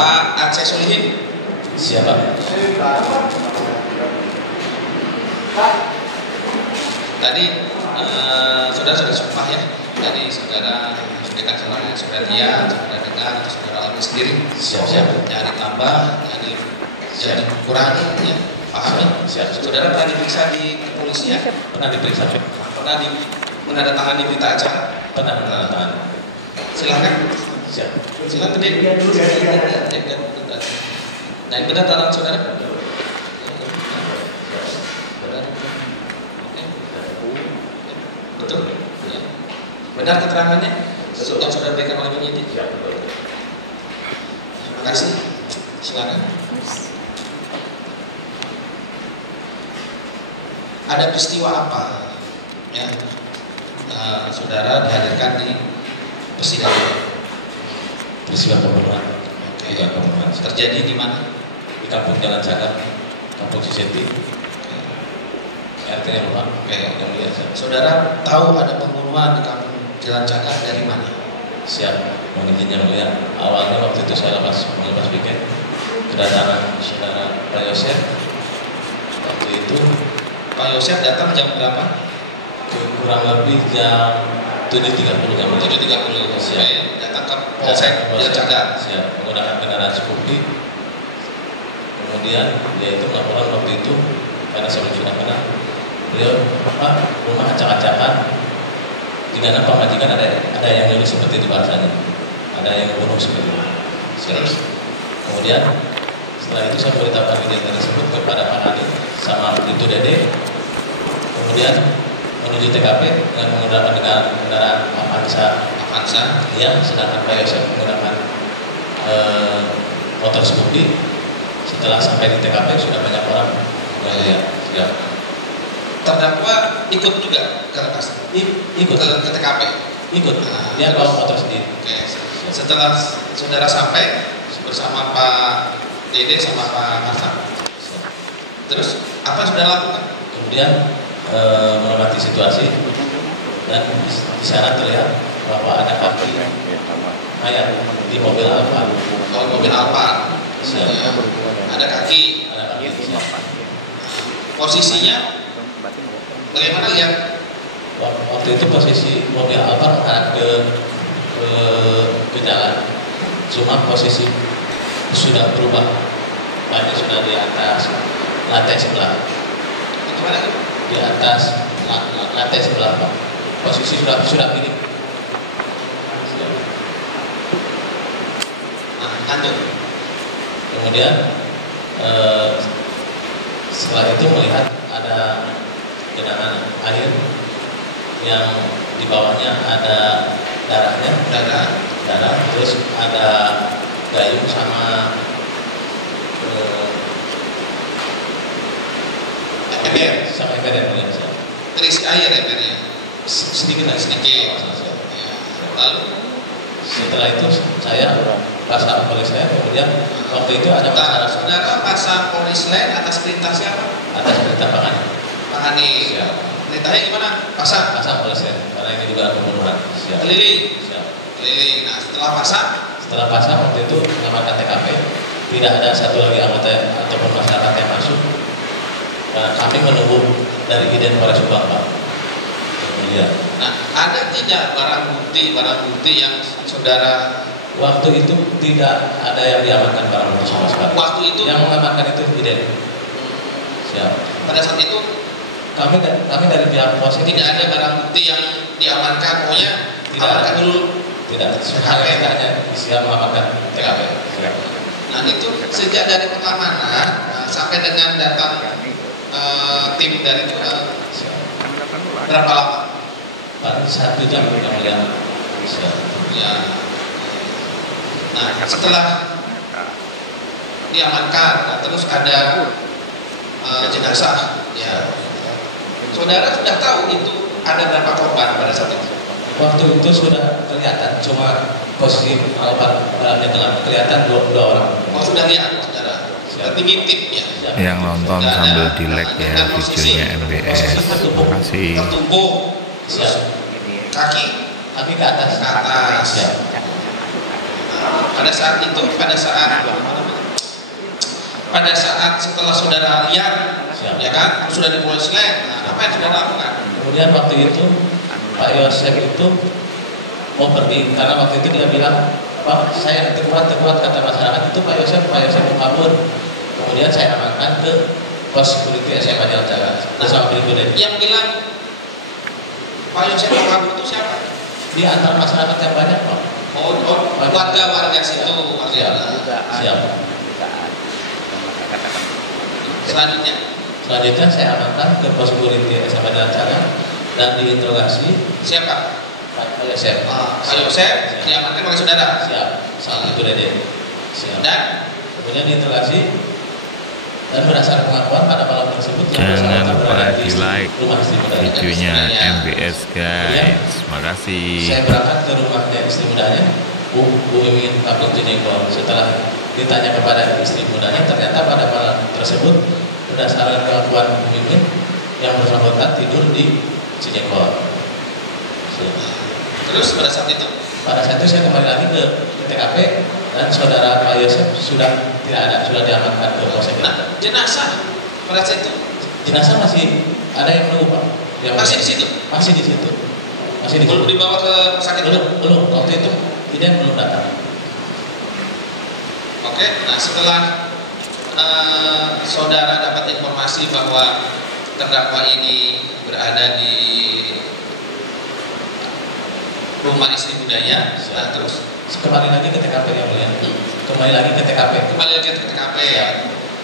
Pak Aceh Solihin. Siapa? Tadi saudara sudah sumpah ya. Tadi saudara sampaikan sama saudara dia, saudara dengar, atau saudara alami sendiri. Siap. Jangan ditambah, jangan dikurangi ya. Paham ya? Siap. Saudara pernah diperiksa di kepolisian? Pernah diperiksa? Pernah menandatangani berita acara? Pernah menandatangani. Silakan. Siap. Silakan berdiri. Nah, ini benar tangan saudara? Betul? Ya. Benar keterangannya? Yang sudah diberikan oleh penyidik? Terima kasih. Silakan. Ada peristiwa apa ya saudara dihadirkan di persidangan? Peristiwa pembunuhan. Oke. Pembunuhan. Terjadi di mana? Di Kampung Jalan Cagak, Kampung Ciseti. RT-nya lupa. Oke, yang biasa. Saudara tahu ada pembunuhan di Kampung Jalan Cagak dari mana? Siap. Mohon izin yang mulia. Awalnya waktu itu saya melepas piket, kedatangan saudara Pak Yosef. Waktu itu Pak Yosef datang jam berapa? Kurang lebih jam 7.30 jam 7.30. Siap. Datang ke Polsek Jalan Cagak. Siap. Menggunakan kendaraan Scoopy. Kemudian dia itu melaporkan waktu itu karena saya sudah kenal beliau, Pak, rumah acak-acakan. Jika nampak majikan ada yang nyuruh seperti itu bahasanya, ada yang bunuh seperti itu. Terus kemudian setelah itu saya beritahukan kejadian tersebut kepada Pak Adi sama itu Dede. Kemudian menuju TKP dengan menggunakan kendaraan Avanza. Ya, sedangkan Pak Yosef menggunakan motor Scoopy. Setelah sampai di TKP sudah banyak orang melihat. Ya. Terdakwa ikut juga ke lokasi? Ikut ke TKP? Ikut. Dia bawa motor sendiri. Oke. Setelah saudara sampai bersama Pak Dede sama Pak Hasan, terus apa yang saudara lakukan? Kemudian mengamati situasi dan di sana terlihat bahwa ada kaki mayat di mobil Alphard. Oh, mobil Alphard. Ya. Ada kaki. Posisinya bagaimana lihat? Waktu itu posisi mobil Alphard menghadap ke jalan, cuma posisi sudah berubah, banyak sudah di atas lantai sebelah. Gimana itu? Di atas lantai sebelah, Pak. Posisi sudah miring. Nah, lanjut. Kemudian setelah itu melihat ada genangan air yang di bawahnya ada darah, terus ada gayung sama ember. Sama ember yang mulia. Terisi air embernya? Sedikit. Ya. Lalu setelah itu saya pasang polis lain, kemudian waktu itu ada masalah. Saudara pasang polis lain atas perintah siapa? Atas perintah Pak Hani. Pak Hani. Siap. Perintahnya gimana? Pasang Polis lain, karena ini juga pembunuhan. Siap. keliling. Siap. Keliling. Nah, setelah pasang waktu itu mengamankan TKP, tidak ada satu lagi anggota ataupun masyarakat yang masuk. Nah, kami menunggu dari Iden Polres Subang, Pak. Iya. Nah, ada tidak barang bukti yang saudara? Waktu itu tidak ada yang diamankan barang bukti sama sekali. Waktu itu yang mengamankan itu Iden. Siap. Pada saat itu kami dari pihak polisi tidak ada barang bukti yang diamankan, pokoknya tidak amankan dulu. Tidak. Hanya siap mengamankan TKP. Siap. Nah, itu sejak dari pengamanan sampai dengan datang tim dari berapa lama? Paling 1 jam yang mulia. Ya. Nah, setelah diamankan, terus ada jenazah. Ya. Saudara sudah tahu itu ada berapa korban pada saat itu? Waktu itu sudah kelihatan, cuma posisi dalamnya gelap, kelihatan 2 orang. Oh, sudah lihat, saudara. Tapi ngintip ya. Yang nonton sambil di like ya videonya MBS. Terima kasih. Tertumpuk, terus kaki ke atas. Ke atas. Ya. pada saat itu, pada saat setelah saudara lihat, ya kan, sudah di Polsek, apa yang saudara lakukan? Kemudian waktu itu Pak Yosef itu mau pergi karena waktu itu dia bilang, Pak, saya terkuat kata masyarakat itu Pak Yosef mau kabur. Kemudian saya amankan ke pos security SMA Jalan Jalan bersama Brigjen. Yang bilang Pak Yosef mau kabur itu siapa? Di antara masyarakat yang banyak, Pak. Warga situ. Siap. Selanjutnya saya amankan ke pos security SMA Jalan Jalan dan diinterogasi. Siapa? Pak Yosef. Pak Yosef diamankan oleh saudara. Siap. Saat itu Dede. Siap. Dan kemudian diinterogasi dan berdasar pengakuan pada malam tersebut Jangan lupa di like rumah istri mudanya. videonya MBS guys. Makasih. Saya berangkat ke rumahnya istri mudanya, Bu Mimin Kapuk Jenengkol. Setelah ditanya kepada istri mudanya, ternyata pada malam tersebut berdasarkan pengakuan Bu Mimin yang bersangkutan tidur di Jenengkol. terus pada saat itu saya kembali lagi ke TKP dan saudara Pak Yosef sudah tidak ada, sudah diamankan ke Polsek. Nah, jenazah pada saat itu jenazah masih ada yang menunggu, Pak. masih di situ. Belum dibawa ke sakit. Belum. Waktu itu dia belum datang. Oke, nah setelah saudara dapat informasi bahwa terdakwa ini berada di rumah istri mudanya, nah terus kembali lagi ke TKP yang mulia. Kembali lagi ke TKP. Ya.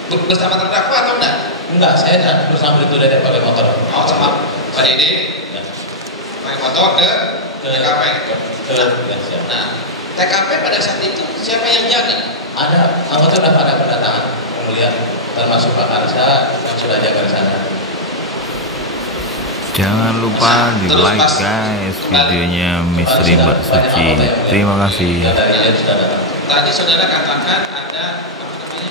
Bersama terdakwa atau enggak? Enggak, saya bersama itu dari pakai motor. Oh, sama Pak Dede Ya. pakai motor ke TKP. Nah, TKP pada saat itu siapa yang jaga? ada anggota sudah pada kedatangan yang mulia, termasuk Pak Karsa yang sudah jaga di sana. Jangan lupa di like guys videonya Misteri Mbak Suci. Terima kasih. Tadi saudara katakan ada apa namanya?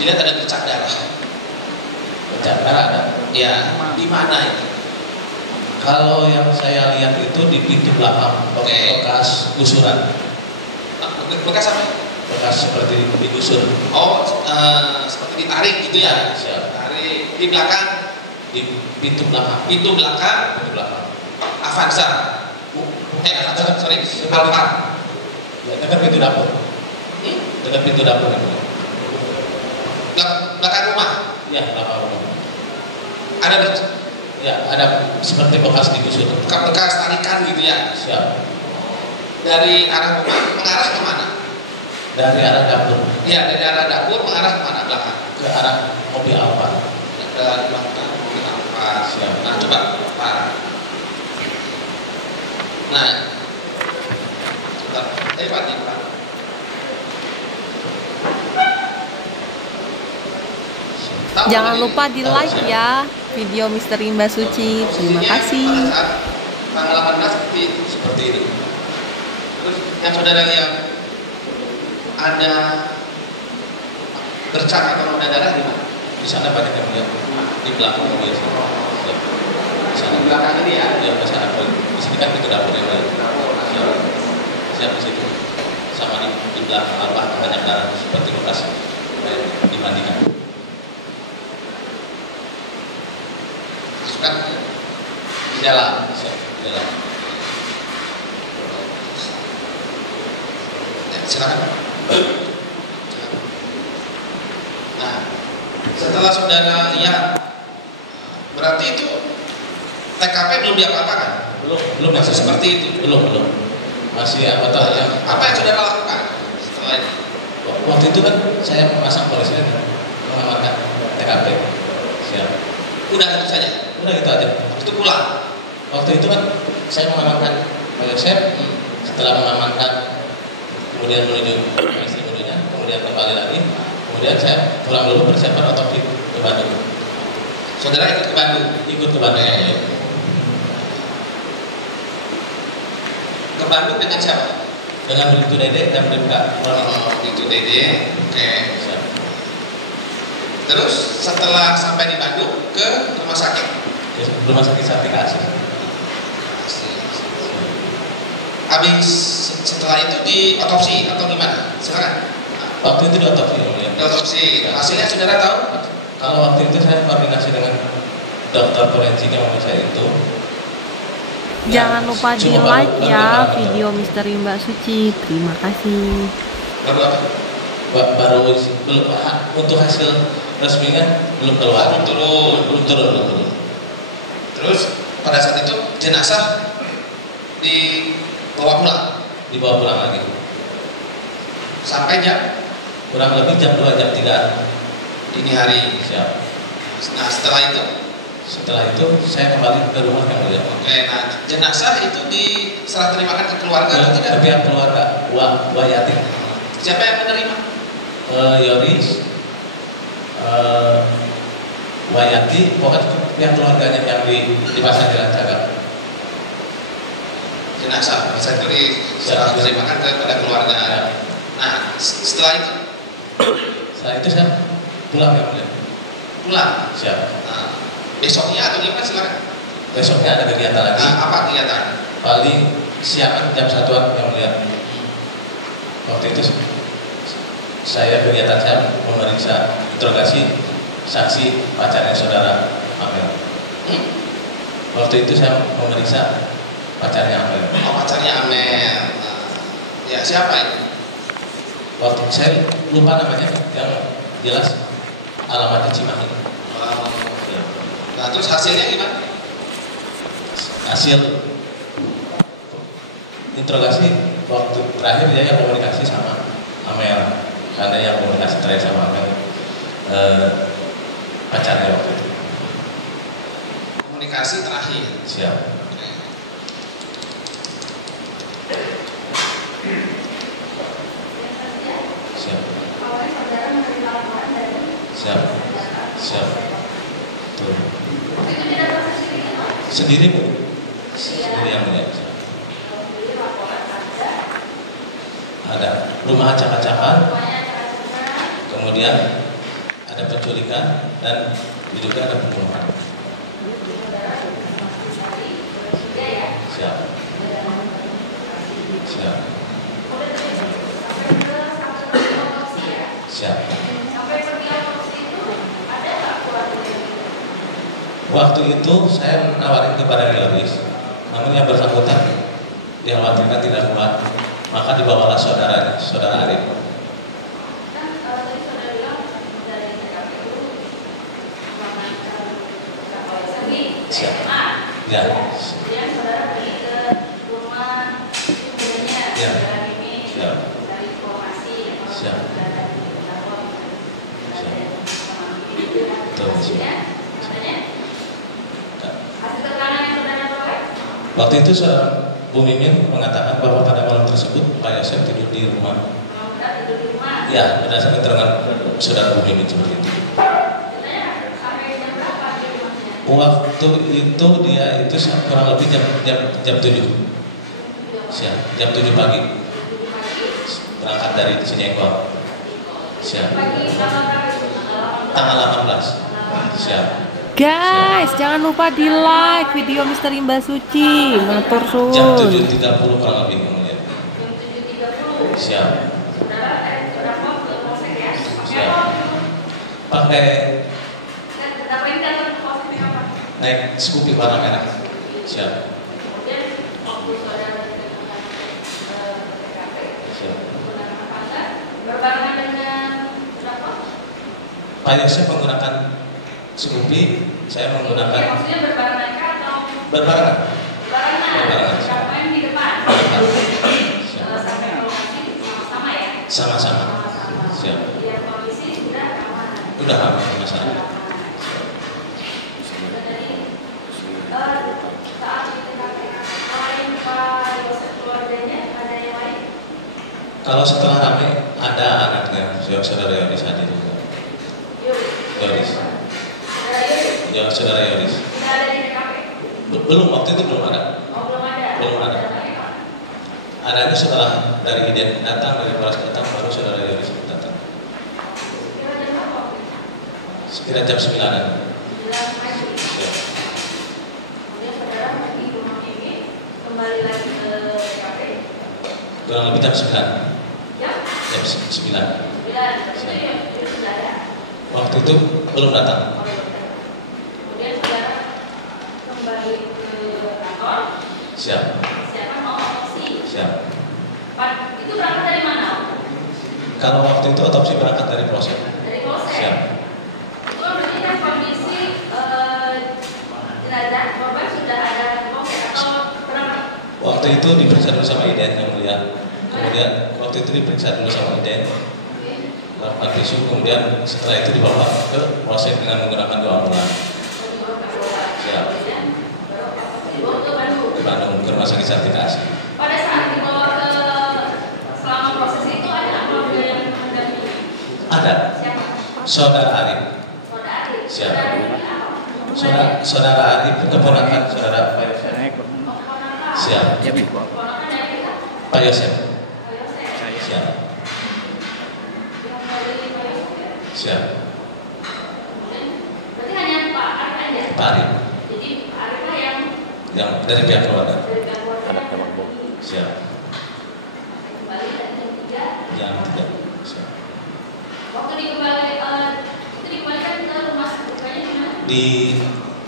Dilihat ada bercak darah. Bercak darah ada. Ya, di mana itu? Kalau yang saya lihat itu di pintu belakang, bekas gusuran. Bekas apa? Bekas seperti digusur. Oh, seperti ditarik gitu ya? Siap. Tarik di belakang. Di pintu belakang. Pintu belakang. Avanza. Avanza, sorry. Alphard. Ya, dekat pintu dapur. Dekat pintu dapur itu. Belakang rumah. Ya, belakang rumah. Ada seperti bekas digusur. bekas tarikan gitu ya. Siap. Dari arah rumah mengarah ke mana? Dari arah dapur. Iya, dari arah dapur mengarah ke mana? Belakang. Ke arah mobil Alphard. Dari belakang mobil Alphard. Siap. Nah, coba Pak. Nah, Pak. Jangan lupa di like ya video Misteri Mbak Suci. Terima kasih. Tanggal 18 seperti itu. Terus yang saudara lihat ada bercak atau noda darah di mana? Di sana banyak yang melihat di belakang mobil sana. Di sana Di belakang ini ya? Ya, di sana. Di sini kan pintu dapur yang lain. Siap di situ. Sama di belakang apa banyak darah seperti bekas dimandikan. Masukkan di dalam. Siap, di dalam. Ya, silakan. Nah, setelah saudara lihat, berarti itu TKP belum diapa-apakan? Belum Masih seperti itu? Belum. Masih anggota yang apa yang saudara lakukan setelah itu? waktu itu kan saya memasang polisi mengamankan TKP. Siap. Udah itu saja? Udah gitu aja. Habis itu pulang? Waktu itu kan saya mengamankan Pak Yosef, setelah mengamankan kemudian menuju istri menunya, kemudian kembali lagi, kemudian saya pulang dulu persiapan otopsi ke Bandung. Saudara ikut ke Bandung? Ikut ke Bandung. Ya. Ke Bandung dengan siapa? Dengan begitu Dede dan Bribka. Oh, itu Dede. Oke. Siap. Terus setelah sampai di Bandung ke rumah sakit? Rumah sakit Sartika Asih. habis setelah itu di otopsi atau gimana? Silakan. Waktu itu di otopsi. Di otopsi. Hasilnya saudara tahu? Kalau waktu itu saya koordinasi dengan dokter forensik yang saya itu. Jangan lupa di like ya video misteri Mbak Suci. Terima kasih. Baru apa? Baru belum, untuk hasil resminya belum keluar. Belum turun. Terus pada saat itu jenazah dibawa pulang lagi. Sampai jam kurang lebih jam 2 jam 3 dini hari. Siap. Nah setelah itu saya kembali ke rumah yang mulia. Oke, nah jenazah itu diserah terimakan ke keluarga atau tidak? Ke pihak keluarga, Wayati. Siapa yang menerima? Yoris, Wayati, pokoknya pihak keluarganya yang di pasar Jalan Cagar. Jenazah bisa diserah terimakan kepada keluarga. Nah setelah itu saya pulang yang mulia. Pulang. Siap. Nah, besoknya atau gimana silakan? Besoknya ada kegiatan lagi. Nah, apa kegiatan? Paling siang jam 1-an yang mulia. Waktu itu kegiatan saya memeriksa interogasi saksi pacarnya saudara Amel. Waktu itu saya memeriksa pacarnya Amel. Oh, pacarnya Amel. Nah, ya siapa itu? Waktu saya lupa namanya, yang jelas alamatnya Cimahi. Wow. Nah terus hasilnya gimana? Hasil interogasi waktu terakhir dia yang komunikasi sama Amel, karena yang komunikasi terakhir sama Amel pacarnya waktu itu. Komunikasi terakhir. Siap. Siap. Tuh. Sendiri Bu? Sendiri yang mulia. Ada rumah acak-acakan, kemudian ada penculikan, dan juga ada pembunuhan. Siap. Waktu itu saya menawarin kepada Yoris, namun yang bersangkutan dikhawatirkan tidak kuat, maka dibawalah saudara Arif. Siap. Ya. Kemudian saudara pergi ke rumah ibunya. Ya. Ini Siap. dari informasi. Siap. Waktu itu Bu Mimin mengatakan bahwa pada malam tersebut Pak Yosef tidur di rumah. Ya, berdasarkan keterangan saudara Bu Mimin seperti itu. Waktu itu dia itu kurang lebih jam 7. Siap, jam 7 pagi. Berangkat dari Cinyengkol. Siap. Tanggal 18. Siap. Guys, jangan lupa di like video misteri Mbak Suci. Matur suwun. Jam 7.30 kurang lebih kemudian. Siap. Siap. Pakai naik Scoopy warna merah. Siap. Berbarengan dengan berapa? Pak Yosef menggunakan Scoopy, saya menggunakan. Ya, maksudnya berbarengan atau? Berbarengan. Berbarengan. Berapa yang di depan? Sampai ke lokasi sama-sama ya? Sama-sama. Siap. Biar kondisi sudah aman. Sudah aman masalah. Saat di TKP, selain Pak Yosef keluarganya, ada yang lain? Kalau setelah rame ada anaknya, saudara Yoris hadir juga. Yoris. Ya, saudara Yoris. Tidak ada di TKP? Belum, waktu itu belum ada. Oh, belum ada. Belum ada. Adanya setelah dari IDEN datang, dari Polres datang, baru saudara Yoris datang. Kira jam berapa? Sekira jam 9-an. 9 pagi. Ya. Kemudian saudara pergi rumah ini, kembali lagi ke TKP. kurang lebih jam 9. Jam Jam 9. 9. Itu ya, itu sudah ada. Waktu itu belum datang. Kemudian saudara kembali ke kantor. Siap. Siapa mau otopsi? Siap. Itu berangkat dari mana? Kalau waktu itu otopsi berangkat dari proses. Dari Polsek. Siap. Itu kan berarti kan kondisi jenazah korban sudah ada di Polsek atau berangkat? Waktu itu diperiksa dulu sama IDEN yang mulia. Kemudian waktu itu diperiksa dulu sama IDEN. Lakukan visum, kemudian setelah itu dibawa ke proses dengan menggunakan 2 ambulan. Siap. Dibawa ke Bandung. Ke Bandung, ke Rumah Sakit Sartika Asi. Pada saat dibawa ke selama proses itu ada keluarga yang mendampingi? Ada. Siapa? Saudara Arif. Saudara Arif. Siap. Saudara Arif apa? Saudara Arif keponakan saudara Pak Yosef. Keponakan. Siap. Keponakan dari kita? Pak Yosef. Pak Yosef. Siap. Yang dari Pak Yosef ya? Siap. Kemudian, berarti hanya Pak Arif aja? Pak Arif. Jadi Pak Arif lah Yang dari pihak keluarga. dari pihak keluarga. Siap. Kembali dari jam 3. Yang tidak. Siap. Waktu itu dikembalikan ke rumah sakitnya di mana?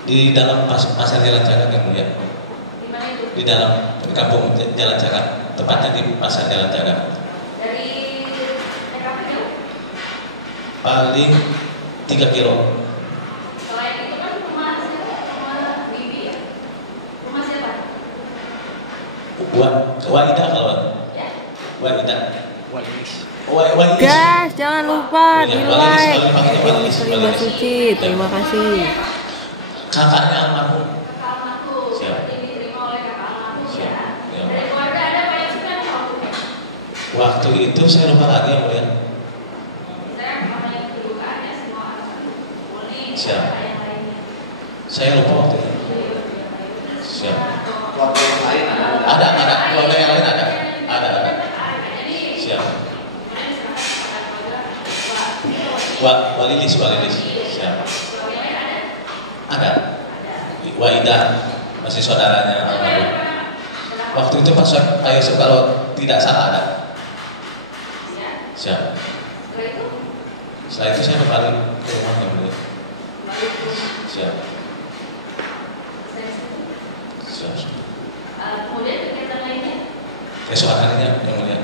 Di dalam pasar Jalan Cagak yang mulia. Di mana itu? Di dalam kampung Jalan Cagak, tepatnya di pasar Jalan Cagak. Dari TKP jauh? Paling 3 kilo. Selain itu kan rumah siapa? Rumah Bibi ya? Rumah siapa? Waida kalau Ya? Waida. Guys, jangan lupa di Iya, like Walis. video Misteri Mbak Suci. Terima kasih. Kakaknya almarhum. Kakak almarhum. Siap. Berarti diterima oleh kakak almarhum ya. Siap. Ya. Dari keluarga ada Pak Yosef kan waktunya? Waktu itu saya lupa lagi yang mulia. Saya karena yang kedudukannya semua alasan boleh. Siap. Yang lainnya. Saya lupa waktu itu. Siap. Keluarga yang lain Ada. Keluarga yang lain ada. Ada. Jadi Siap. kemudian diserahkan kepada keluarga. Walilis. Siap. Keluarga lain ada? Ada. Waida masih saudaranya almarhum. Waktu itu Pak Yosef kalau tidak salah ada. Ya. Siap. Setelah itu Setelah itu saya kembali ke rumah yang mulia. kembali ke rumah. Siap. Saya situ. Siap. Kemudian kegiatan lainnya Keesokan harinya yang mulia.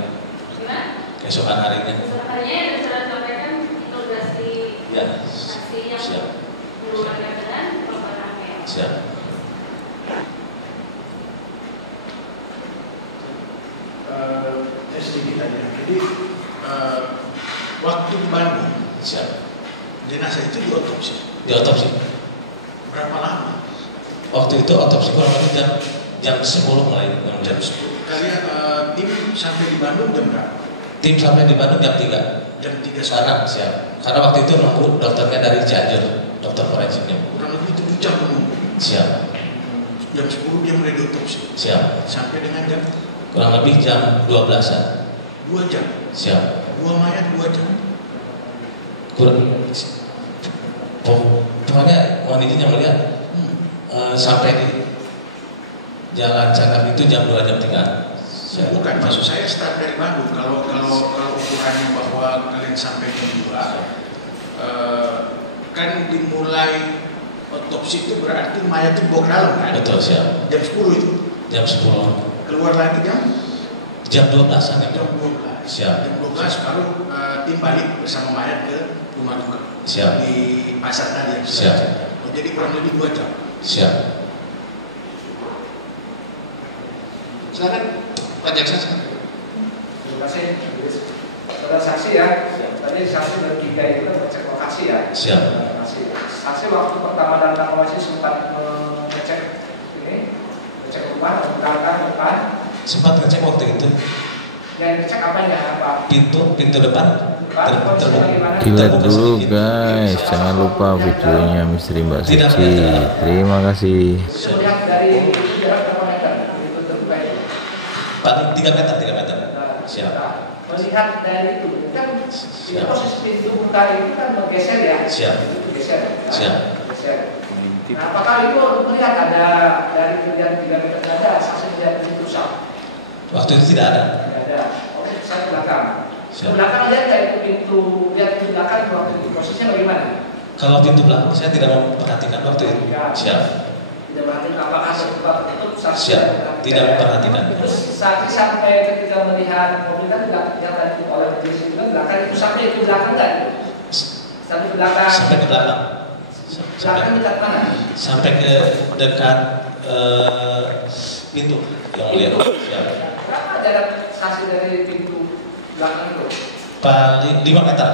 gimana? Keesokan harinya. Sebenarnya yang sudah disampaikan integrasi Ya. saksi yang Siap. menggunakan dan korban rangkaian. Siap. Sedikit aja. Jadi waktu di Bandung Siap. jenazah itu diotopsi. Diotopsi. Berapa lama? Waktu itu otopsi kurang lebih jam 10 mulai jam 10. Kalian tim sampai di Bandung jam berapa? Tim sampai di Bandung jam 3. Jam 3 sore. Karena siap. Karena waktu itu nunggu dokternya dari Cianjur, dokter forensiknya. Kurang lebih 7 jam menunggu. Siap. Jam 10 dia mulai diotopsi. Siap. Sampai dengan jam Kurang lebih jam 12-an. 2 jam. Siap. 2 mayat 2 jam. Pokoknya wanitanya melihat sampai di Jalan Cagak itu jam 2 jam 3. Bukan, maksud saya start dari Bandung. Kalau ukurannya bahwa kalian sampai jam 2, kan dimulai otopsi itu berarti mayat itu dibawa ke dalam kan? Betul, siap. Jam 10 itu. Jam 10. Keluar lagi Jam 12-an ya. jam 12. Siap. Jam 12 baru tim balik bersama mayat ke rumah duka. Siap. Di pasar tadi yang Siap. Oh, jadi kurang lebih 2 jam. Siap. Silakan Pak Jaksa. Terima kasih. Saudara saksi ya, tadi saksi bertiga itu mengecek lokasi ya. Siap. Saksi waktu pertama datang masih sempat mengecek ini, ngecek rumah, belakang, depan. Sempat ngecek waktu itu Yang ngecek apanya? Apa? pintu depan terbuka. Dilihat dulu guys, jangan lupa videonya Misteri Mbak Suci. Terima kasih. Melihat dari itu jarak berapa meter? Itu terbuka itu. Paling 3 meter. Siap. Nah, melihat dari itu kan Siap. proses pintu buka itu kan bergeser ya. Siap. Itu geser. Siap. Geser. Nah, apakah itu melihat ada dari kemudian 3 meter ada saksi melihat itu rusak? Waktu itu tidak ada. Tidak ada. belakang. Siap. Ke belakang lihat nggak itu pintu belakang waktu itu posisinya bagaimana? Kalau pintu belakang saya tidak memperhatikan waktu itu. Ya. Siap. Tidak perhatikan apakah sebab itu saksi Siap. Tidak memperhatikan. Terus saksi sampai ketika melihat mobil kan yang tadi oleh majelis itu belakang itu sampai itu belakang nggak itu? Sampai ke belakang. Sampai ke belakang. Belakang dekat mana? Sampai ke dekat pintu yang mulia. Siap. Berapa jarak saksi dari pintu belakang itu? Paling 5 meter.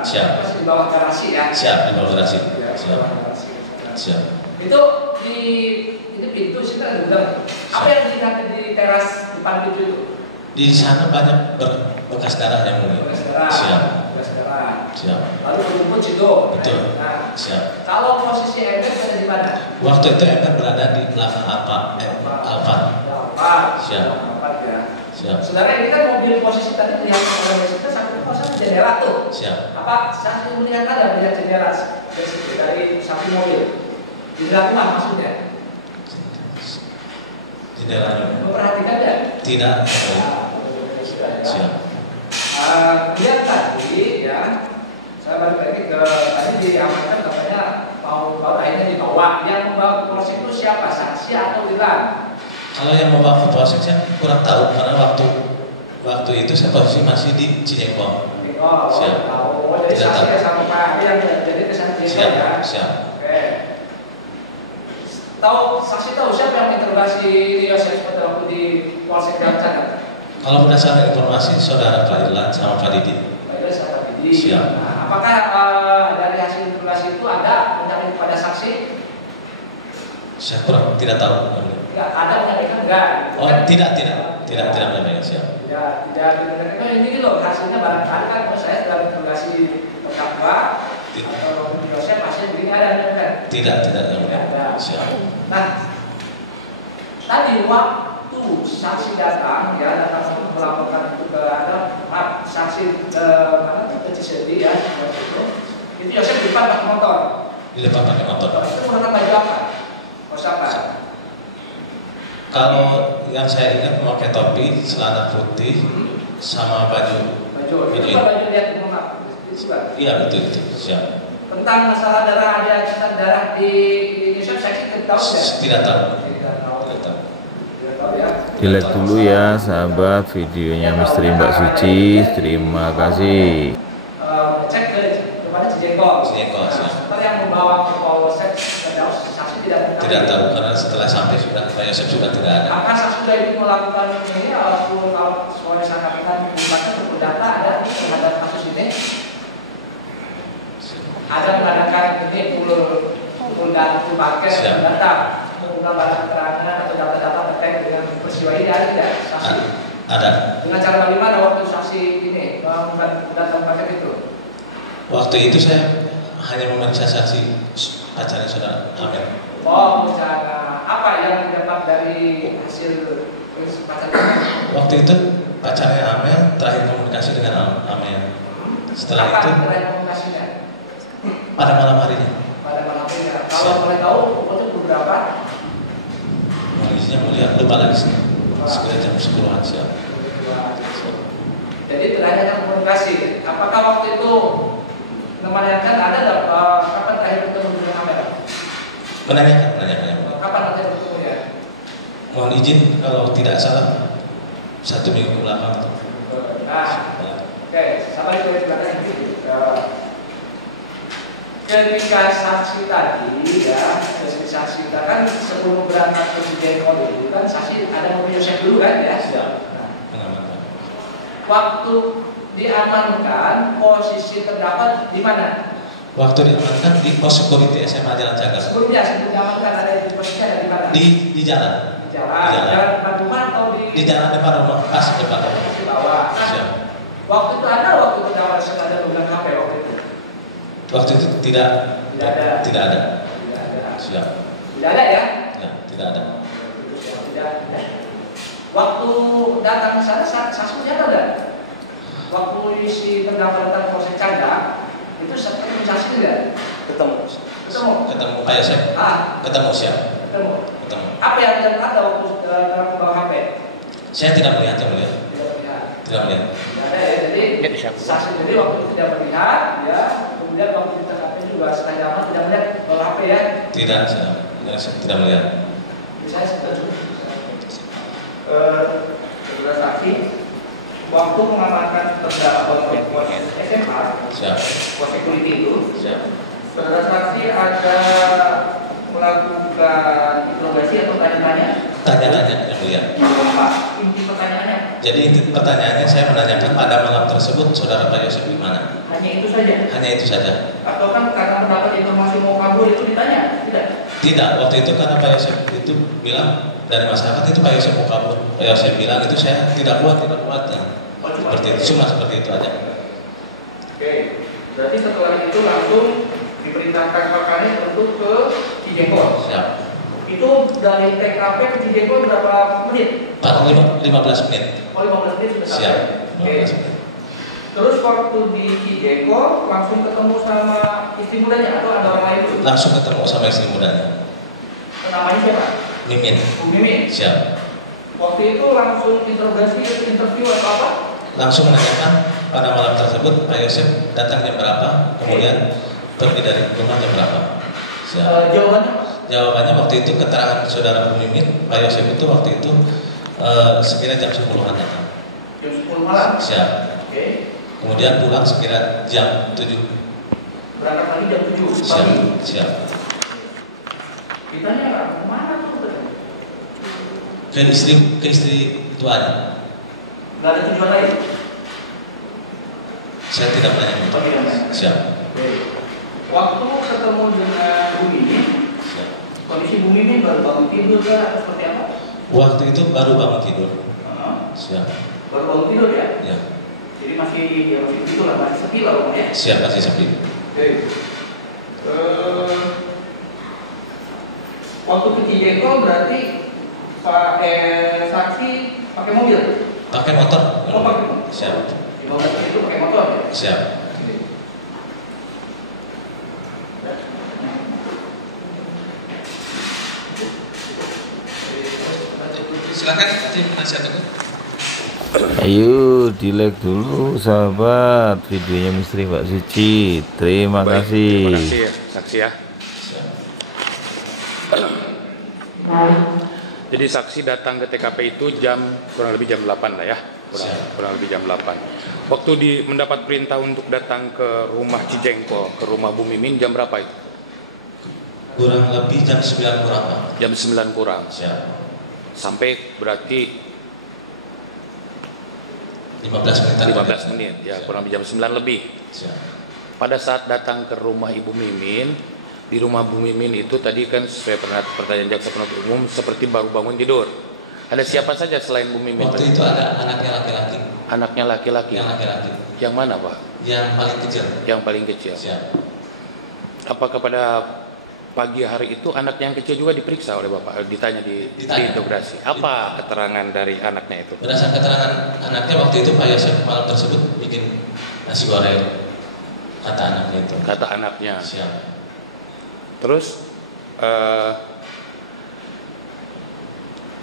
Siap. Masih di bawah garasi ya? Siap, di bawah garasi. Ya, di Siap. bawah garasi. Siap. Itu ini pintu sih kan gudang. Apa yang dilihat di teras depan pintu itu? Di sana banyak bekas darah yang mulia. Bekas darah. Siap. Bekas darah. Siap. Lalu berumput situ. Betul. Nah, Siap. kalau posisi Ember berada di mana? Waktu itu Ember berada di belakang Alfa. Siap. Ya. Siap. Saudara ini kan mobil posisi tadi melihat oleh kita sampai posisi jendela tuh. Siap. Apa saksi melihat ada melihat jendela dari samping mobil? Jendela rumah maksudnya? Jendelanya. Memperhatikan tidak? Tidak. Siap. Lihat tadi ya, saya balik lagi ke tadi diamankan katanya mau akhirnya dibawa. Yang membawa ke polsek itu siapa? Saksi atau Wilan? Kalau yang membawa ke polsek saya kurang tahu karena waktu itu saya posisi masih di Cinengkong. Siap. Jadi Tidak saksi tahu. sama Pak yang jadi kesan Siap. ya. Siap. Oke. Saksi tahu siapa yang interogasi Yosef pada waktu di polsek Jakarta? Kalau berdasarkan informasi saudara Pak Irlan sama Pak Didi. Pak Yosef sama Didi. Siap. Nah, apakah dari hasil interogasi itu ada menyampaikan kepada saksi? Saya kurang tidak tahu. Enggak, ada menyampaikan enggak? Oh, tidak menyampaikan. Siap. Tidak menyampaikan. Ini loh hasilnya barangkali kan kalau saya dalam interogasi terdakwa atau Yosef hasil begini ada menyampaikan. Tidak yang mulia. Ada. Siap. Nah, tadi waktu saksi datang untuk melaporkan itu ke saksi ke Cisedi ya itu Yosef di depan pakai motor. Di depan pakai motor. Itu menggunakan baju apa? Kaos apa? Kalau yang saya ingat memakai topi, celana putih, sama baju. Itu ini. baju lihat di rumah. Itu kan? Iya betul. Siap. Tentang masalah darah ada catatan darah di Yosef saya tahu ya? Tidak tahu. Tidak tahu. Tidak tahu. Tidak tahu ya. Di like dulu ya sahabat videonya Misteri Mbak Suci. Terima kasih. Cek ke kepada Cijengkol. Cijengkol, siap. Setelah yang membawa ke polsek saksi Tidak tahu karena setelah sampai sudah Pak Yosef sudah tidak ada. Apakah saksi sudah ingin melakukan ini kalau sesuai disangkakan bukannya berdata ada terhadap kasus ini? Ada mengadakan ini full paket data, mengumpulkan barang keterangan atau data-data terkait dengan peristiwa ini ada tidak? Saksi? Ada. Dengan cara bagaimana waktu saksi ini mengumpulkan data paket itu? Waktu itu saya hanya memeriksa saksi pacarnya saudara Amel. Oh, misalnya apa yang didapat dari hasil pacarnya? Waktu itu pacarnya Amel terakhir komunikasi dengan Amel. Setelah Apa itu terakhir komunikasinya? pada malam harinya. Pada malam harinya. Kalau boleh tahu itu berapa? Kondisinya mulia lupa lagi sih. Sekitar jam 10-an siap. Jadi terakhir komunikasi. Apakah waktu itu menanyakan ada kapan terakhir ketemu dengan Amel? Menanyakan. Kapan terakhir ketemu ya? Mohon izin kalau tidak salah 1 minggu belakang. Nah, oke, sampai ke belakang ini. Ketika saksi tadi ya, saksi kita kan sebelum berangkat ke Cijengkol itu kan saksi ada mobil Yosef dulu kan ya? Mengamankan. Waktu diamankan posisi terdakwa di mana? Waktu diamankan di pos security SMA Jalan Cagar. Sebelum diamankan ada di posisinya ada di mana? Di jalan. Di jalan depan rumah atau Di jalan depan rumah, pas depan rumah. di bawah. Nah, Siap. waktu itu ada waktu terdakwa sengaja memegang HP waktu itu? Waktu itu tidak ada. Tidak ada. Siap. Tidak ada ya? Ya, tidak ada. Tidak ada. Waktu datang ke sana saksi lihat ada? Waktu si terdakwa datang ke Polsek Canda itu ketemu saksi tidak? Ketemu. Ketemu Pak Yosef. Ketemu siap. Ketemu. Apa yang ada waktu membawa HP? Saya tidak melihat yang mulia. Tidak melihat. Tidak melihat. Tidak ada saksi sendiri waktu itu tidak melihat, ya. Kemudian waktu di TKP juga setelah lama tidak melihat bawa HP ya. Tidak, saya tidak melihat. Saya sudah saudara saksi waktu mengamankan terdakwa SMA, security itu, saudara saksi ada melakukan interogasi atau tanya-tanya? Tanya-tanya yang mulia. Apa inti pertanyaannya? Jadi inti pertanyaannya saya menanyakan pada malam tersebut saudara Pak Yosef di mana? Hanya itu saja? Hanya itu saja. Atau kan karena mendapat informasi mau kabur itu ditanya? Tidak? Tidak, waktu itu karena Pak Yosef itu bilang dari masyarakat itu Pak Yosef mau kabur. Pak Yosef bilang itu saya tidak kuat ya. Seperti itu, cuma seperti itu aja. Oke, berarti setelah itu langsung diperintahkan Pak Kanit untuk ke Cijengkol. Siap. Itu dari TKP ke Cijengkol berapa menit? 15 menit. Oh, 15 menit sudah sampai. Siap. Oke. Terus waktu di Cijengkol langsung ketemu sama istri mudanya atau ada orang lain? Langsung ketemu sama istri mudanya. Namanya siapa? Mimin. Bu Mimin. Siap. Waktu itu langsung interogasi, interview atau apa? Langsung menanyakan pada malam tersebut Pak Yosef datang jam berapa, kemudian pergi dari rumah jam berapa. Jawabannya? Jawabannya waktu itu keterangan saudara Bu Mimin, Pak Yosef itu waktu itu sekira jam 10-an datang. Jam 10 malam? Siap. Oke. Kemudian pulang sekira jam 7. Berangkat lagi jam 7 pagi? Siap. Siap. Ditanya kemana tuh? Ke istri tuanya. Gak ada tujuan lain? Saya tidak menanya itu. Oh, tidak menanya. Siap. Oke. Waktu ketemu dengan Bu Mimin, kondisi Bu Mimin baru bangun tidur kah atau seperti apa? Waktu itu baru bangun tidur. Siap. Baru bangun tidur ya? Ya. Jadi masih tidur lah, masih sepi lah rumahnya. Siap, masih sepi. Oke. Waktu ke Cijengkol berarti saksi pakai mobil? Pakai motor. Oh, pakai motor. Siap. 15 menit itu pakai motor ya? Siap. Silakan nanti penasihat hukum. Ayo di like dulu sahabat videonya Misteri Mbak Suci. Terima kasih. Terima kasih ya saksi ya. Jadi saksi datang ke TKP itu kurang lebih jam 8 lah ya. Kurang lebih jam 8. Waktu mendapat perintah untuk datang ke rumah Cijengkol, ke rumah Bu Mimin jam berapa itu? Kurang lebih jam 9 kurang, Pak. Jam 9 kurang. Siap. Sampai berarti 15 menit ya, kurang lebih jam 9 lebih. Siap. Pada saat datang ke rumah Ibu Mimin, di rumah Bu Mimin itu tadi kan sesuai pertanyaan jaksa penuntut umum seperti baru bangun tidur. Ada siapa saja selain Bu Mimin? Waktu itu ada anaknya laki-laki. Anaknya laki-laki. Yang laki-laki. Yang mana, Pak? Yang paling kecil. Yang paling kecil. Siap. Apakah pada pagi hari itu anaknya yang kecil juga diperiksa oleh Bapak? Ditanya di integrasi. Apa keterangan dari anaknya itu? Berdasarkan keterangan anaknya waktu itu Pak Yosef malam tersebut bikin nasi goreng. Kata anaknya itu. Kata anaknya. Siap. Terus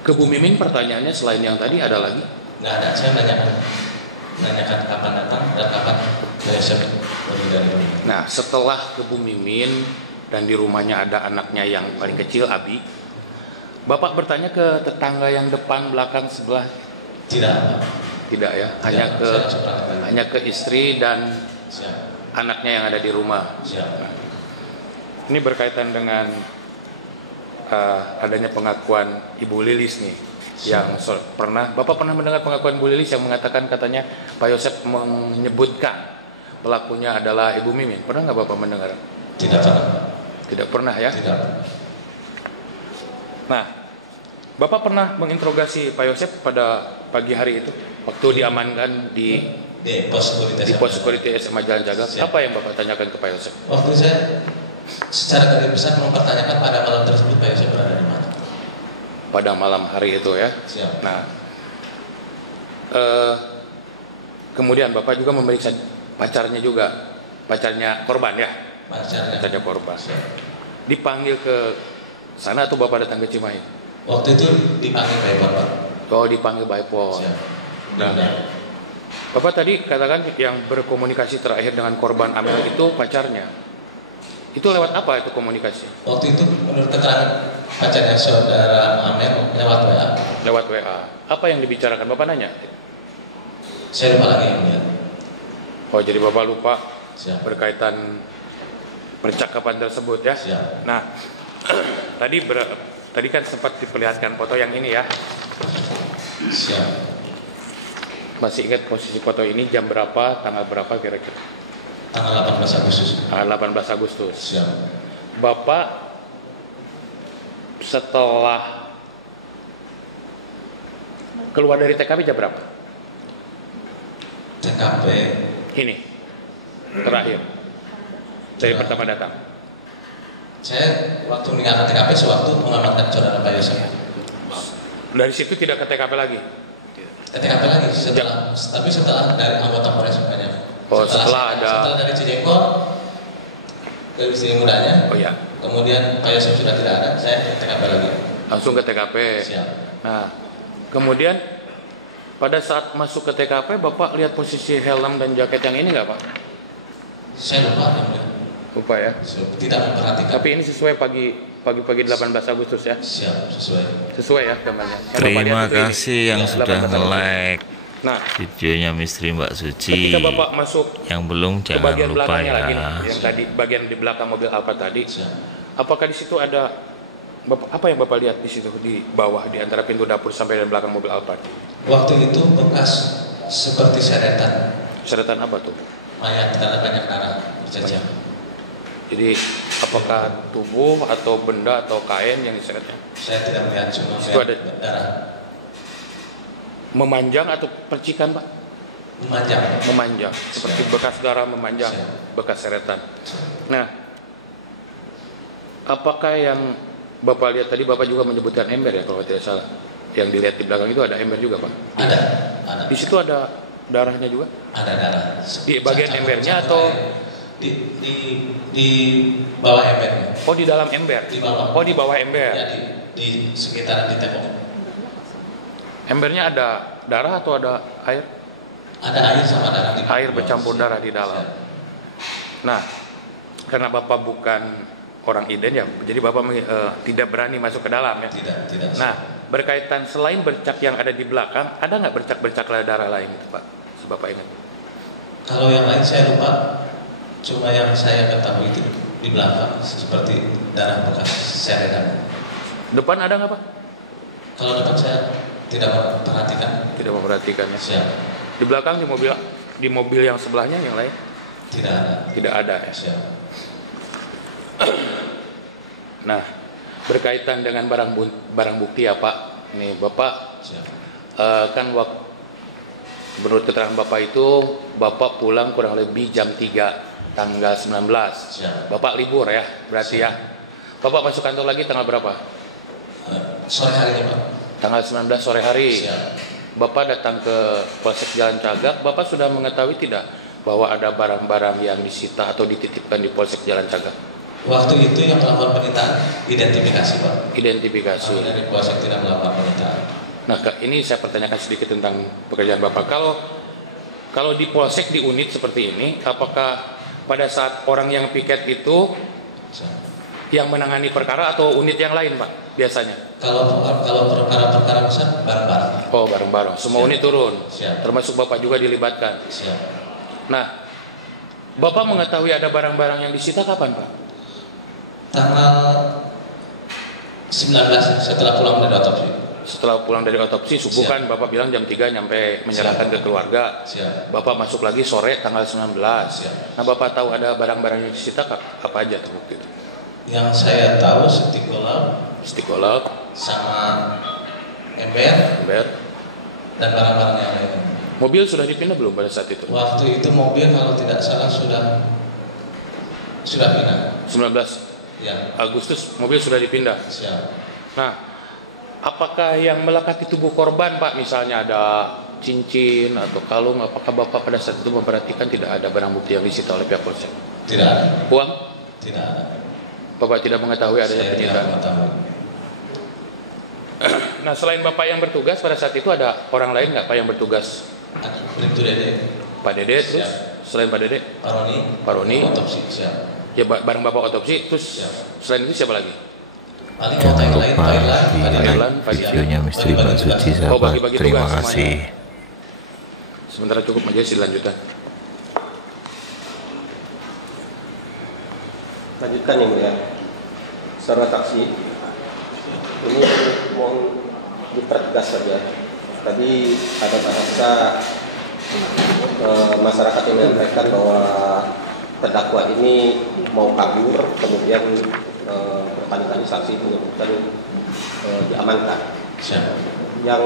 ke Bu Mimin pertanyaannya selain yang tadi ada lagi? Nggak ada. Saya menanyakan kapan datang dan kapan Pak Yosef pergi dari rumah. Nah, setelah ke Bu Mimin dan di rumahnya ada anaknya yang paling kecil, Abi, Bapak bertanya ke tetangga yang depan, belakang, sebelah? Tidak. Tidak ya. Hanya ke istri dan anaknya yang ada di rumah. Siap. Ini berkaitan dengan adanya pengakuan Ibu Lilis nih. Yang Bapak pernah mendengar pengakuan Bu Lilis yang mengatakan katanya Pak Yosef menyebutkan pelakunya adalah Ibu Mimin. Pernah nggak Bapak mendengar? Tidak pernah. Tidak pernah ya? Tidak. Nah, Bapak pernah menginterogasi Pak Yosef pada pagi hari itu waktu diamankan di pos security SMA Jalan Jaga. Apa yang Bapak tanyakan ke Pak Yosef? Waktu saya secara garis besar mempertanyakan pada malam tersebut Pak Yosef berada di mana. Pada malam hari itu ya. Siap. Nah, kemudian Bapak juga memeriksa pacarnya korban ya. Pacarnya korban. Siap. Dipanggil ke sana atau Bapak datang ke Cimahi? Waktu itu dipanggil by Pak. Oh, dipanggil by pos. Siap. Nah, Bapak tadi katakan yang berkomunikasi terakhir dengan korban Amel itu pacarnya. Itu lewat apa itu komunikasi? Waktu itu menurut keterangan pacarnya saudara Amel lewat WA. Lewat WA. Apa yang dibicarakan? Bapak nanya? Saya lupa lagi yang mulia. Oh, jadi Bapak lupa Siap. berkaitan percakapan tersebut ya? Siap. Nah, tadi kan sempat diperlihatkan foto yang ini ya. Siap. Masih ingat posisi foto ini jam berapa, tanggal berapa kira-kira? Tanggal 18 Agustus. Tanggal 18 Agustus. Siap. Bapak setelah keluar dari TKP jam berapa? TKP Ini terakhir dari pertama datang. saya waktu meninggalkan TKP sewaktu mengamankan saudara Pak Yosef. Dari situ tidak ke TKP lagi. Ke TKP lagi tapi setelah dari anggota Polres banyak. Oh, setelah dari Cijengkol ke istri mudanya. Oh ya. Kemudian Pak Yosef sudah tidak ada, saya ke TKP lagi. Langsung ke TKP. Siap. Nah, kemudian pada saat masuk ke TKP, Bapak lihat posisi helm dan jaket yang ini nggak, Pak? Saya lupa, yang mulia. Lupa ya. Tidak memperhatikan. Tapi ini sesuai pagi 18 Agustus ya. Siap, sesuai. Sesuai ya gambarnya. Terima kasih yang sudah 18 like Nah, videonya Misteri Mbak Suci. ketika Bapak masuk Yang belum ke jangan bagian lupa belakangnya ya. lagi nih, yang tadi bagian di belakang mobil Alphard tadi, Siap. apakah di situ ada apa yang Bapak lihat di situ di bawah di antara pintu dapur sampai dan belakang mobil Alphard? Waktu itu bekas seperti seretan Seretan apa tuh? mayat karena banyak darah berjejak. Jadi apakah tubuh atau benda atau kain yang diseretnya? Saya tidak melihat, cuma Itu melihat ada- darah Memanjang atau percikan, Pak? memanjang. Memanjang, seperti bekas darah memanjang, bekas seretan. Nah, apakah yang Bapak lihat tadi, Bapak juga menyebutkan ember ya kalau tidak salah. Yang dilihat di belakang itu ada ember juga, Pak? Ada. Di situ ada darahnya juga? Ada darah. Di bagian embernya Campur atau air. di bawah embernya? oh di dalam ember? Di bawah. Oh di bawah ember. Ya, di sekitaran di tembok. Embernya ada darah atau ada air? Ada air sama darah di Air bawah. bercampur darah di dalam. Siap. Nah, karena Bapak bukan orang iden ya, jadi Bapak tidak berani masuk ke dalam ya. Tidak. Nah, berkaitan selain bercak yang ada di belakang, ada nggak bercak-bercak darah lain itu, Pak? Si Bapak ingat? Kalau yang lain saya lupa. Cuma yang saya ketahui itu di belakang seperti darah bekas seretan. Depan ada nggak, Pak? Kalau depan saya tidak memperhatikan. Tidak memperhatikan ya. Siap. Di belakang di mobil yang sebelahnya yang lain Tidak ada. tidak ada ya. Siap. Nah, berkaitan dengan barang bukti ya Pak, ini Bapak Siap. kan menurut keterangan Bapak itu Bapak pulang kurang lebih jam 3 tanggal 19. Siap. Bapak libur ya, berarti ya. Bapak masuk kantor lagi tanggal berapa? Sore harinya, Pak. Tanggal 19 sore hari. Siap. Bapak datang ke Polsek Jalan Cagak, Bapak sudah mengetahui tidak bahwa ada barang-barang yang disita atau dititipkan di Polsek Jalan Cagak? Waktu itu yang melakukan penyitaan identifikasi, Pak. Identifikasi. Kami dari Polsek tidak melakukan penyitaan. Nah, ini saya pertanyakan sedikit tentang pekerjaan Bapak. Kalau di Polsek di unit seperti ini, apakah pada saat orang yang piket itu yang menangani perkara atau unit yang lain, Pak? Biasanya. Kalau perkara-perkara besar bareng-bareng. Oh, bareng-bareng. Semua Siap. unit turun. Siap. Termasuk Bapak juga dilibatkan. Siap. Nah, Bapak mengetahui ada barang-barang yang disita kapan, Pak? Tanggal 19 setelah pulang dari otopsi. Setelah pulang dari otopsi, subuh Siap. kan Bapak bilang jam 3 nyampe menyerahkan Siap. ke keluarga. Siap. Bapak masuk lagi sore tanggal 19. Siap. Nah, Bapak tahu ada barang-barang yang disita apa aja tuh waktu itu? Yang saya tahu Istiqolab, sama ember dan barang-barang yang lain. mobil sudah dipindah belum pada saat itu? Waktu itu mobil kalau tidak salah sudah pindah. 19 Ya. Agustus mobil sudah dipindah. Siap. Nah, apakah yang melekat di tubuh korban, Pak, misalnya ada cincin atau kalung, apakah Bapak pada saat itu memperhatikan tidak ada barang bukti yang disita oleh pihak polsek? Tidak ada. Uang? Tidak ada. Bapak tidak mengetahui adanya Saya tidak penyitaan. mengetahui. Nah, selain Bapak yang bertugas pada saat itu ada orang lain nggak Pak yang bertugas Bribtu Dede. Pak Dede, terus selain Pak Dede? Pak Roni. Otopsi, siap. Ya bareng Bapak otopsi, terus selain itu siapa lagi? Paling Jangan lupa Thailand, di like videonya Misteri Mbak Suci sahabat. bagi-bagi Terima tugas kasih. Sementara cukup aja sih lanjutan. Lanjutkan ya, ya. Secara saksi, ini mohon dipertegas saja. Tadi ada bahasa masyarakat yang menyampaikan bahwa terdakwa ini mau kabur, kemudian berkali-kali saksi menyebutkan diamankan. Yang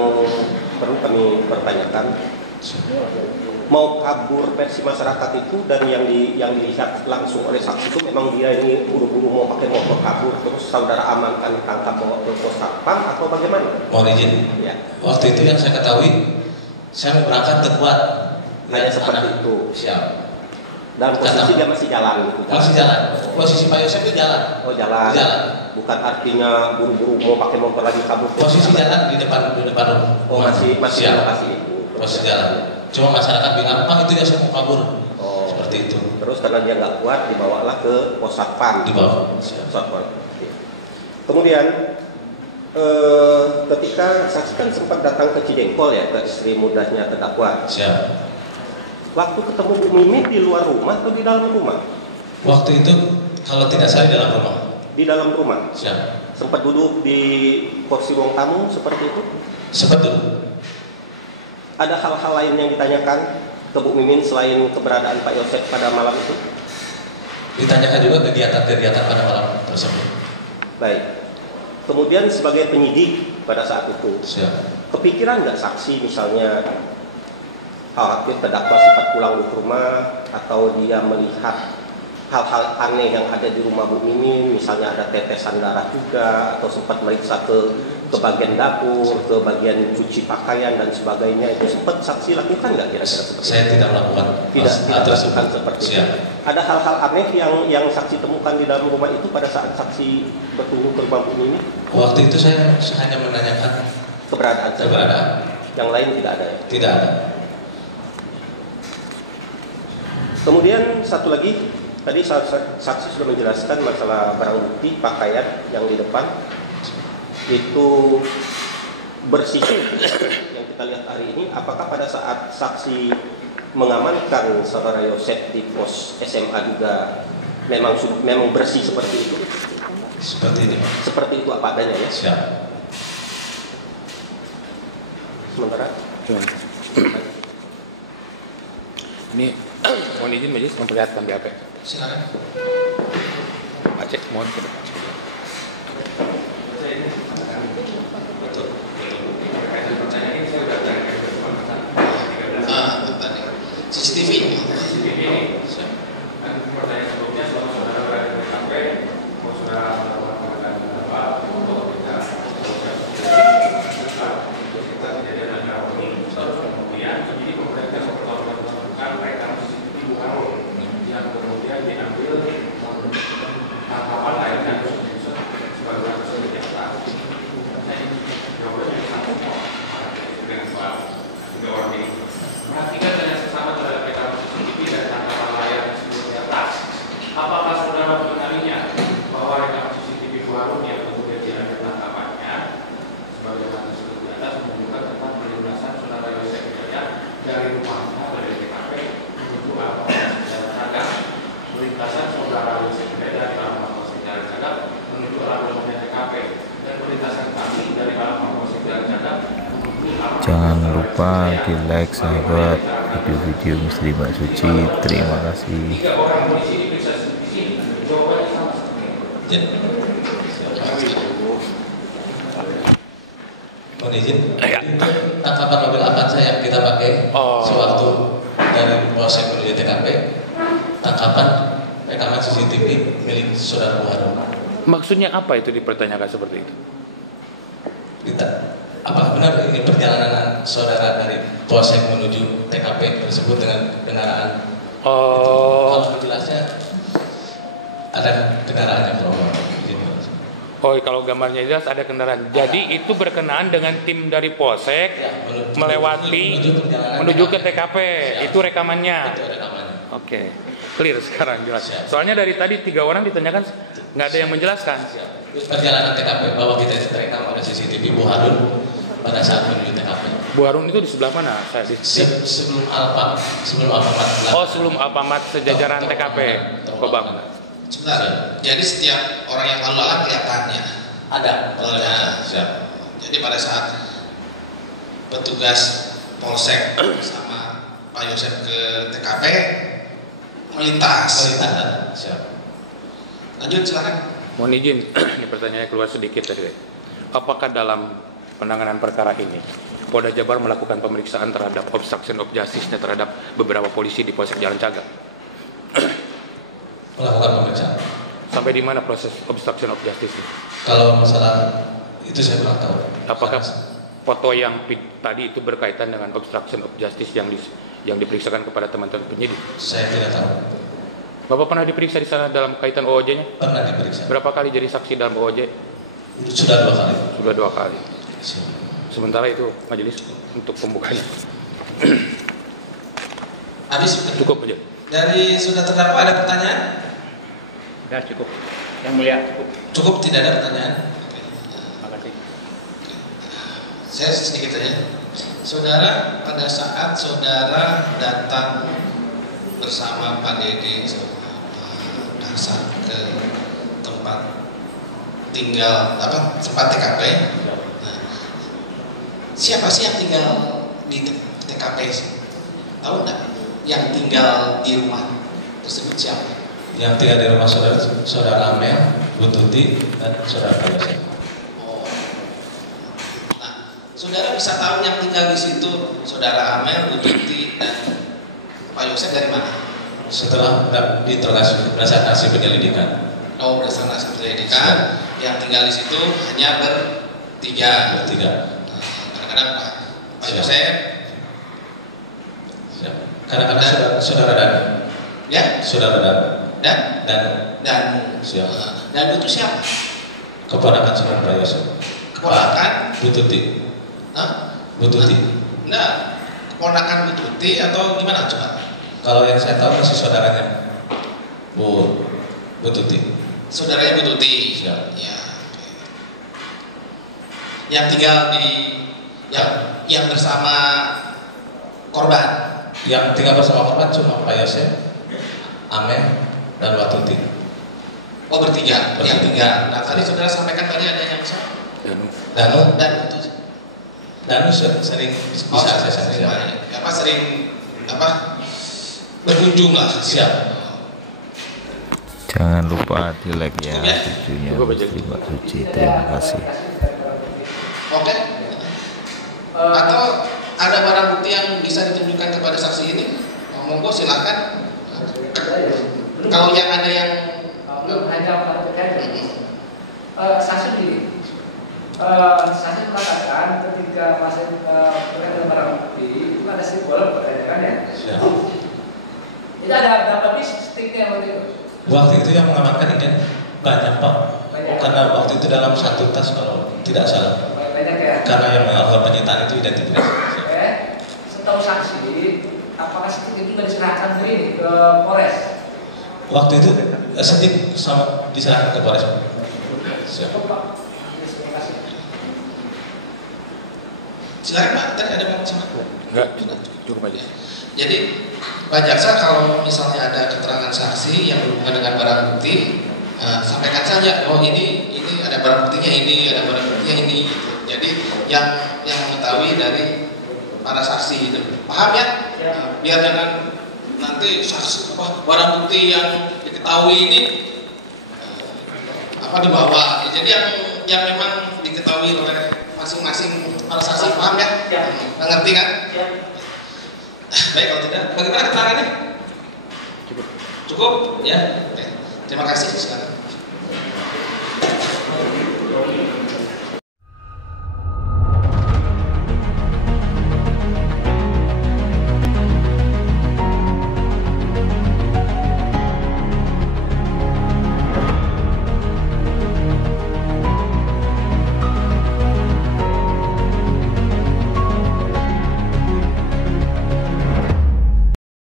perlu kami pertanyakan, mau kabur versi masyarakat itu dan yang dilihat langsung oleh saksi itu memang dia ini buru-buru mau pakai motor kabur, terus saudara amankan, tangkap, bawa ke pos satpam atau bagaimana? Mohon izin. Ya. Waktu itu yang saya ketahui, saya mau berangkat ke Kuat. Hanya seperti itu. Siap. Dan posisi dia masih jalan gitu. Masih jalan. Posisi Pak Yosef itu jalan. Oh, jalan. Jalan. Bukan artinya buru-buru mau pakai motor lagi kabur. Posisi jalan di depan Oh, masih di lokasi itu. Posisi jalan. Cuma masyarakat bilang, Pak itu dia semua kabur. Oh. Seperti itu. Terus karena dia nggak kuat, dibawalah ke pos satpam. Dibawa. Satpam. Kemudian ketika saksi kan sempat datang ke Cijengkol ya, ke istri mudanya terdakwa. Siap. Waktu ketemu Bu Mimi di luar rumah atau di dalam rumah? Waktu itu kalau tidak salah di dalam rumah. Di dalam rumah. Siap. Sempat duduk di kursi ruang tamu seperti itu? Sempat duduk. Ada hal-hal lain yang ditanyakan ke Bu Mimin selain keberadaan Pak Yosef pada malam itu? Ditanyakan juga kegiatan-kegiatan pada malam tersebut. Baik. Kemudian sebagai penyidik pada saat itu, siap. Kepikiran nggak saksi misalnya khawatir terdakwa sempat pulang ke rumah atau dia melihat hal-hal aneh yang ada di rumah Bu Mimin, misalnya ada tetesan darah juga, atau sempat meriksa ke bagian dapur, ke bagian cuci pakaian dan sebagainya, itu sempat saksi lakukan nggak kira-kira seperti itu? Saya tidak melakukan. Tidak lakukan seperti itu. Ada hal-hal aneh yang saksi temukan di dalam rumah itu pada saat saksi berkunjung ke rumah Bu Mimin? Waktu itu saya hanya menanyakan keberadaan. Yang lain tidak ada ya? Tidak ada. Kemudian satu lagi, tadi saksi sudah menjelaskan masalah barang bukti pakaian yang di depan itu bersih yang kita lihat hari ini. Apakah pada saat saksi mengamankan saudara Yosef di pos SMA juga memang bersih seperti itu? Seperti ini. Seperti itu apa adanya ya? Siap. Sementara. Ini mohon izin majelis memperlihatkan BAP. Silakan. Pak Cek, mohon ke depan. CCTV. Jangan lupa di like sahabat video-video Misteri Mbak Suci. Terima kasih. Mohon izin. Tangkapan mobil Avanza yang kita pakai sewaktu dari Polsek menuju TKP. Tangkapan rekaman CCTV milik saudara Buharo. Maksudnya apa itu dipertanyakan seperti itu? Apakah benar ini perjalanan saudara dari Polsek menuju TKP tersebut dengan kendaraan? Kalau jelasnya ada kendaraan yang berubah. Oh, kalau gambarnya jelas ada kendaraan. Jadi itu berkenaan dengan tim dari Polsek melewati menuju ke TKP. Itu rekamannya. Oke, clear sekarang jelas. Soalnya dari tadi 3 orang ditanyakan nggak ada yang menjelaskan. Perjalanan TKP bahwa kita itu terekam oleh CCTV Bu Harun pada saat menuju TKP. Bu Harun itu di sebelah mana? Sebelum Alfamart. Oh, sebelum Alfamart sejajaran TKP. Oh, Bang. Sebentar. Jadi setiap orang yang lalu lalang kelihatannya Ada. Siap. Jadi pada saat petugas Polsek sama Pak Yosef ke TKP melintas. Siap. Lanjut silakan. Mohon izin, ini pertanyaannya keluar sedikit tadi. Apakah dalam penanganan perkara ini Polda Jabar melakukan pemeriksaan terhadap obstruction of justice-nya terhadap beberapa polisi di Polsek Jalan Cagak? Melakukan pemeriksaan. Sampai di mana proses obstruction of justice ini? Kalau masalah itu saya kurang tahu. Apakah foto yang tadi itu berkaitan dengan obstruction of justice yang diperiksakan kepada teman-teman penyidik? Saya tidak tahu. Bapak pernah diperiksa di sana dalam kaitan OOJ-nya? Pernah diperiksa. Berapa kali jadi saksi dalam OOJ? Sudah 2 kali. Sudah 2 kali. Sementara itu majelis untuk pembukanya. Habis Cukup aja. dari sudah terdakwa ada pertanyaan? Ya cukup. Yang mulia cukup. Cukup, tidak ada pertanyaan. Terima kasih. Saya sedikit saja. Saudara, pada saat saudara datang bersama Pak Dede sama Pak Karsan ke tempat tinggal tempat TKP. Nah, siapa sih yang tinggal di TKP? Tahu nggak? Yang tinggal di rumah tersebut siapa? Yang tinggal di rumah saudara Amel, Bu Tuti, dan saudara Pak Yosef. Oh. Nah, saudara bisa tahu yang tinggal di situ saudara Amel, Bu Tuti, dan Pak Yosef dari mana? Setelah diinterogasi berdasarkan hasil penyelidikan. Oh, berdasarkan hasil penyelidikan, yang tinggal di situ hanya bertiga. Kadang-kadang Pak Yosef. Kadang-kadang saudara Dan. Ya? Saudara Dan. Dan. Siap. Dan itu siapa? Keponakan saudara Pak Yosef. Keponakan? Bu Tuti. Hah? Bu Tuti. Nah, keponakan Bu Tuti atau gimana coba? Kalau yang saya tahu masih saudaranya Bu Tuti. Saudaranya Bu Tuti. Siap. Ya. Yang tinggal di yang bersama korban. Yang tinggal bersama korban cuma Pak Yosef, Amel, dan Bu Tuti. Oh, bertiga. Yang tinggal. Nah, tadi saudara sampaikan tadi ada yang siapa? Danu sering bisa sering berkunjung lah. Siap. Jangan lupa di like ya videonya Misteri Mbak Suci. Terima kasih. Oke. Atau ada barang bukti yang bisa ditunjukkan kepada saksi ini? Monggo silahkan. Kalau yang ada yang belum hanya terkait saksi ini. Saksi mengatakan ketika masih berkait dengan barang bukti itu ada simbol kan ya? Itu ada berapa piece sticknya waktu itu? Waktu itu yang mengamankan ini banyak Pak. Karena waktu itu dalam satu tas kalau tidak salah. Banyak ya? Karena yang melakukan penyitaan itu identifikasi. Oke. Setahu saksi, apakah stick itu sudah diserahkan ke Polres? Waktu itu stick sama diserahkan ke Polres. Siap. silakan Pak, tadi ada mau sama? Enggak, cukup aja. Jadi Pak Jaksa kalau misalnya ada keterangan saksi yang berhubungan dengan barang bukti, sampaikan saja. Oh ini ada barang buktinya ini, ada barang buktinya ini. Gitu. Jadi yang mengetahui dari para saksi itu, paham ya? Biar jangan nanti saksi barang bukti yang diketahui ini dibawa. Jadi yang memang diketahui oleh masing-masing para saksi, paham ya? Mengerti kan? Baik, kalau tidak, bagaimana keterangannya? Cukup ya. Oke. Terima kasih. Silakan.